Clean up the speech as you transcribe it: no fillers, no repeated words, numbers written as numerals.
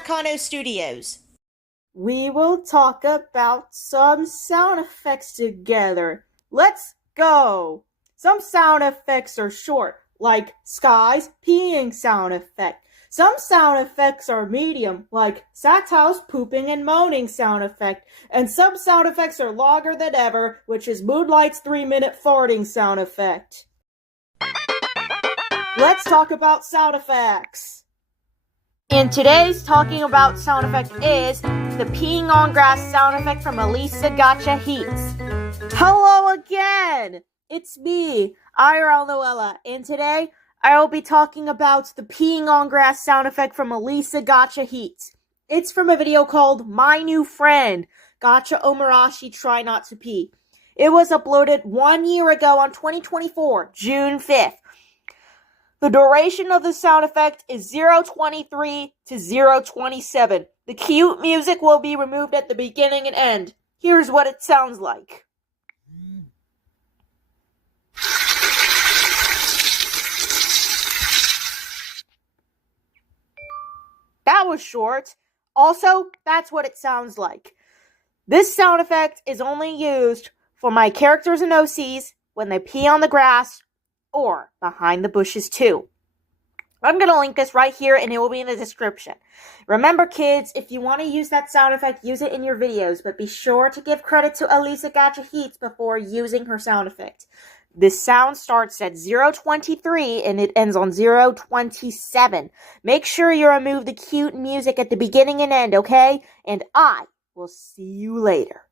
Marcano Studios. We will talk about some sound effects together. Let's go! Some sound effects are short, like Sky's peeing sound effect. Some sound effects are medium, like Satow's pooping and moaning sound effect. And some sound effects are longer than ever, which is Moonlight's 3-minute farting sound effect. Let's talk about sound effects. And today's talking about sound effect is the peeing on grass sound effect from Elisa Gotcha Heats. Hello again! It's me, Noella, and today I will be talking about the peeing on grass sound effect from Elisa Gotcha Heats. It's from a video called My New Friend, Gotcha Omarashi Try Not to Pee. It was uploaded 1 year ago on 2024, June 5th. The duration of the sound effect is 0:23 to 0:27. The cute music will be removed at the beginning and end. Here's what it sounds like. That was short. Also, that's what it sounds like. This sound effect is only used for my characters and OCs when they pee on the grass or behind the bushes too. I'm going to link this right here and it will be in the description. Remember kids, if you want to use that sound effect, use it in your videos, but be sure to give credit to Elisa Gotcha Heats before using her sound effect. This sound starts at 0:23 and it ends on 0:27. Make sure you remove the cute music at the beginning and end, okay? And I will see you later.